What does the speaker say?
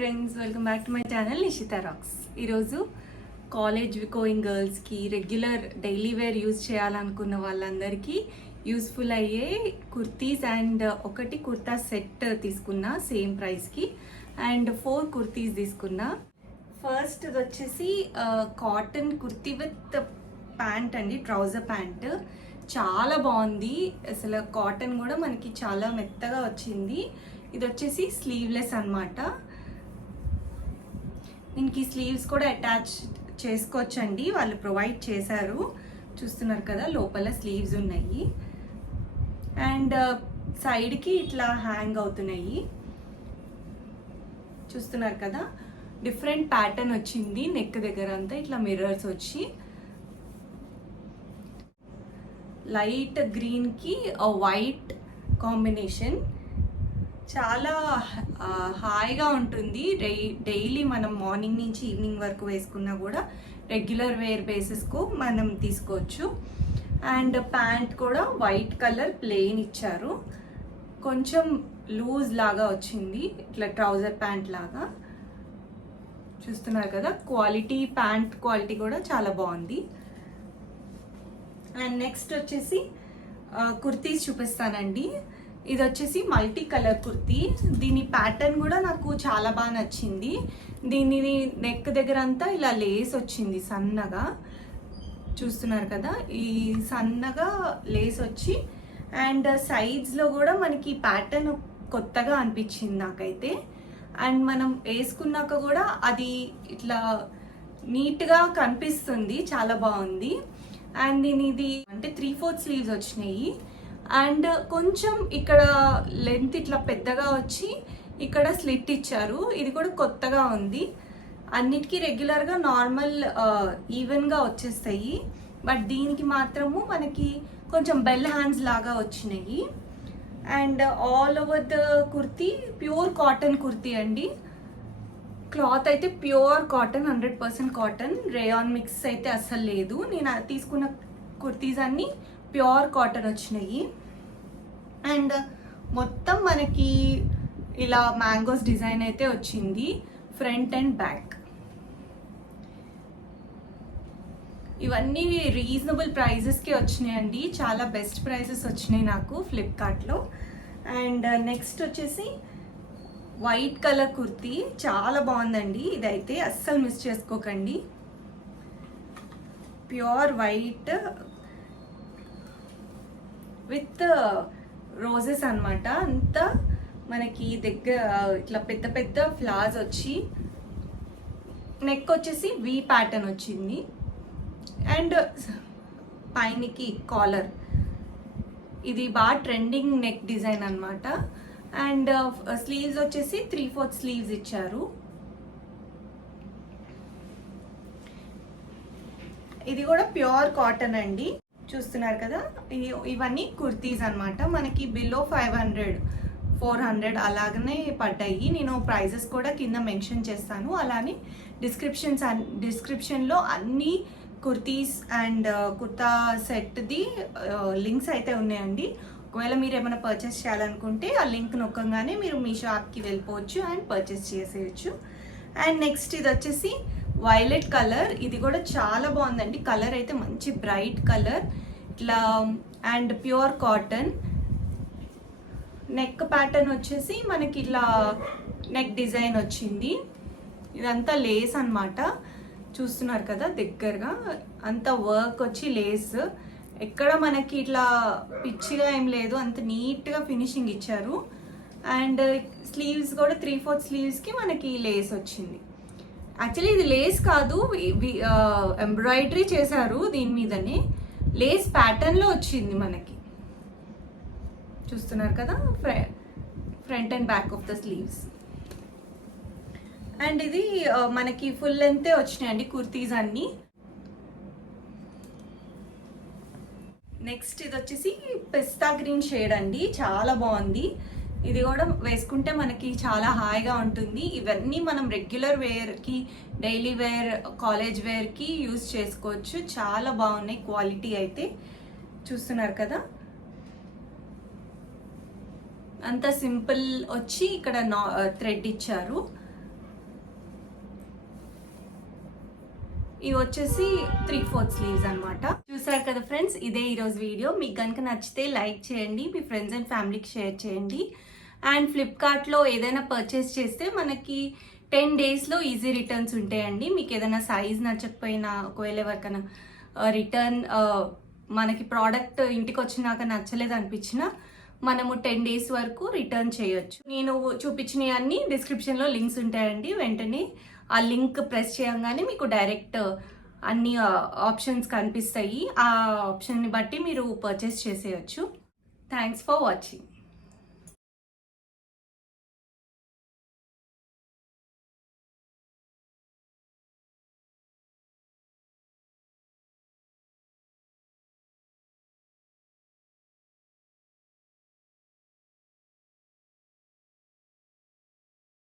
Friends, welcome back to my channel Nishita rocks. ఈరోజు college going గర్ల్స్కి regular daily wear use చేయాలనుకున్న వాళ్ళందరికీ useful అయ్యే కుర్తీస్ అండ్ ఒకటి కుర్తా సెట్ తీసుకున్నా సేమ్ ప్రైస్కి అండ్ 4 కుర్తీస్ తీసుకున్నా. ఫస్ట్ ఇది వచ్చేసి కాటన్ కుర్తీ విత్ ప్యాంట్ అండి, ట్రౌజర్ ప్యాంట్. చాలా బాగుంది అసలు. కాటన్ కూడా మనకి చాలా మెత్తగా వచ్చింది. ఇది వచ్చేసి స్లీవ్లెస్ అన్నమాట. దీనికి స్లీవ్స్ కూడా అటాచ్ చేసుకోవచ్చండి, వాళ్ళు ప్రొవైడ్ చేశారు. చూస్తున్నారు కదా, లోపల స్లీవ్స్ ఉన్నాయి అండ్ సైడ్కి ఇట్లా హ్యాంగ్ అవుతున్నాయి. చూస్తున్నారు కదా, డిఫరెంట్ ప్యాటర్న్ వచ్చింది. నెక్ దగ్గర అంతా ఇట్లా మిర్రర్స్ వచ్చి లైట్ గ్రీన్కి వైట్ కాంబినేషన్. చాలా హాయిగా ఉంటుంది. డైలీ మనం మార్నింగ్ నుంచి ఈవినింగ్ వరకు వేసుకున్నా కూడా రెగ్యులర్ వేర్ బేసిస్కు మనం తీసుకోవచ్చు. అండ్ ప్యాంట్ కూడా వైట్ కలర్ ప్లెయిన్ ఇచ్చారు, కొంచెం లూజ్ లాగా వచ్చింది, ఇట్లా ట్రౌజర్ ప్యాంట్ లాగా. చూస్తున్నారు కదా, క్వాలిటీ ప్యాంట్ క్వాలిటీ కూడా చాలా బాగుంది. అండ్ నెక్స్ట్ వచ్చేసి కుర్తీస్ చూపిస్తానండి. ఇది వచ్చేసి మల్టీ కలర్ కుర్తీ. దీని ప్యాటర్న్ కూడా నాకు చాలా బాగా నచ్చింది. దీని నెక్ దగ్గర అంతా ఇలా లేస్ వచ్చింది సన్నగా. చూస్తున్నారు కదా, ఈ సన్నగా లేస్ వచ్చి అండ్ సైడ్స్లో కూడా మనకి ప్యాటర్న్ కొత్తగా అనిపించింది నాకైతే. అండ్ మనం వేసుకున్నాక కూడా అది ఇట్లా నీట్గా కనిపిస్తుంది, చాలా బాగుంది. అండ్ ఇది అంటే 3/4 స్లీవ్స్ వచ్చినాయి అండ్ కొంచెం ఇక్కడ లెంత్ ఇట్లా పెద్దగా వచ్చి ఇక్కడ స్లిట్ ఇచ్చారు. ఇది కూడా కొత్తగా ఉంది. అన్నిటికీ రెగ్యులర్గా నార్మల్ ఈవెన్గా వచ్చేస్తాయి, బట్ దీనికి మాత్రము మనకి కొంచెం బెల్ హ్యాండ్స్ లాగా వచ్చినాయి. And all over the kurti pure cotton kurti అండి. క్లాత్ అయితే pure cotton, 100% cotton. Rayon mix అయితే అస్సలు లేదు. నేను తీసుకున్న కుర్తీస్ అన్నీ ప్యూర్ కాటన్ వచ్చినాయి. అండ్ మొత్తం మనకి ఇలా మ్యాంగోస్ డిజైన్ అయితే వచ్చింది ఫ్రంట్ అండ్ బ్యాక్. ఇవన్నీ రీజనబుల్ ప్రైజెస్కి వచ్చినాయండి, చాలా బెస్ట్ ప్రైజెస్ వచ్చినాయి నాకు ఫ్లిప్కార్ట్లో. అండ్ నెక్స్ట్ వచ్చేసి వైట్ కలర్ కుర్తీ, చాలా బాగుందండి. ఇదైతే అస్సలు మిస్ చేసుకోకండి. ప్యూర్ వైట్ విత్ రోజెస్ అన్నమాట. అంతా మనకి దగ్గర ఇట్లా పెద్ద పెద్ద ఫ్లవర్స్ వచ్చి నెక్ వచ్చేసి వి ప్యాటర్న్ వచ్చింది అండ్ పైనకి కాలర్. ఇది బాగా ట్రెండింగ్ నెక్ డిజైన్ అన్నమాట. అండ్ స్లీవ్స్ వచ్చేసి 3/4 స్లీవ్స్ ఇచ్చారు. ఇది కూడా ప్యూర్ కాటన్ అండి. చూస్తున్నారు కదా, ఇవన్నీ కుర్తీస్ అన్నమాట. మనకి బిలో 500, 400 అలాగనే పడ్డాయి. నేను ప్రైజెస్ కూడా కింద మెన్షన్ చేస్తాను. అలానే డిస్క్రిప్షన్లో అన్ని కుర్తీస్ అండ్ కుర్తా సెట్ది లింక్స్ అయితే ఉన్నాయండి. ఒకవేళ మీరు ఏమైనా పర్చేస్ చేయాలనుకుంటే ఆ లింక్ నొక్కగానే మీరు మీ షాప్కి వెళ్ళిపోవచ్చు అండ్ పర్చేస్ చేసేయచ్చు. అండ్ నెక్స్ట్ ఇది వచ్చేసి వైలెట్ కలర్. ఇది కూడా చాలా బాగుందండి. కలర్ అయితే మంచి బ్రైట్ కలర్ ఇట్లా and pure cotton. Neck pattern వచ్చేసి మనకి ఇట్లా నెక్ డిజైన్ వచ్చింది. ఇదంతా లేస్ అన్నమాట. చూస్తున్నారు కదా, దగ్గరగా అంతా వర్క్ వచ్చి లేస్. ఎక్కడ మనకి ఇట్లా పిచ్చిగా ఏం లేదు, అంత నీట్గా ఫినిషింగ్ ఇచ్చారు. అండ్ స్లీవ్స్ కూడా 3/4 స్లీవ్స్కి మనకి లేస్ వచ్చింది. యాక్చువల్లీ ఇది లేస్ కాదు, ఎంబ్రాయిడరీ చేశారు దీని మీదనే. లేస్ ప్యాటర్న్లో వచ్చింది మనకి. చూస్తున్నారు కదా, front and back of the sleeves. And ఇది మనకి ఫుల్ లెంతే వచ్చినాయండి కుర్తీస్ అన్నీ. నెక్స్ట్ ఇది వచ్చేసి పిస్తా గ్రీన్ షేడ్ అండి, చాలా బాగుంది. ఇది కూడా వేసుకుంటే మనకి చాలా హాయిగా ఉంటుంది. ఇవన్నీ మనం రెగ్యులర్ వేర్కి, డైలీ వేర్, కాలేజ్ వేర్కి యూజ్ చేసుకోవచ్చు. చాలా బాగున్నాయి క్వాలిటీ అయితే. చూస్తున్నారు కదా, అంత సింపుల్ వచ్చి ఇక్కడ థ్రెడ్ ఇచ్చారు. ఇవి వచ్చేసి 3/4 స్లీవ్స్ అన్నమాట. చూసారు కదా ఫ్రెండ్స్, ఇదే ఈరోజు వీడియో. మీకు కనుక నచ్చితే లైక్ చేయండి, మీ ఫ్రెండ్స్ అండ్ ఫ్యామిలీకి షేర్ చేయండి. అండ్ ఫ్లిప్కార్ట్లో ఏదైనా పర్చేస్ చేస్తే మనకి 10 డేస్లో ఈజీ రిటర్న్స్ ఉంటాయండి. మీకు ఏదైనా సైజ్ నచ్చకపోయినా, ఒకవేళ ఎవరికైనా రిటర్న్ మనకి ప్రోడక్ట్ ఇంటికి వచ్చినాక నచ్చలేదు అనిపించినా మనము 10 డేస్ వరకు రిటర్న్ చేయొచ్చు. నేను చూపించినవి అన్ని డిస్క్రిప్షన్లో లింక్స్ ఉంటాయండి. వెంటనే ఆ లింక్ ప్రెస్ చేయగానే మీకు డైరెక్ట్ అన్ని ఆప్షన్స్ కనిపిస్తాయి. ఆ ఆప్షన్ని బట్టి మీరు పర్చేస్ చేసేయచ్చు. Thanks for watching.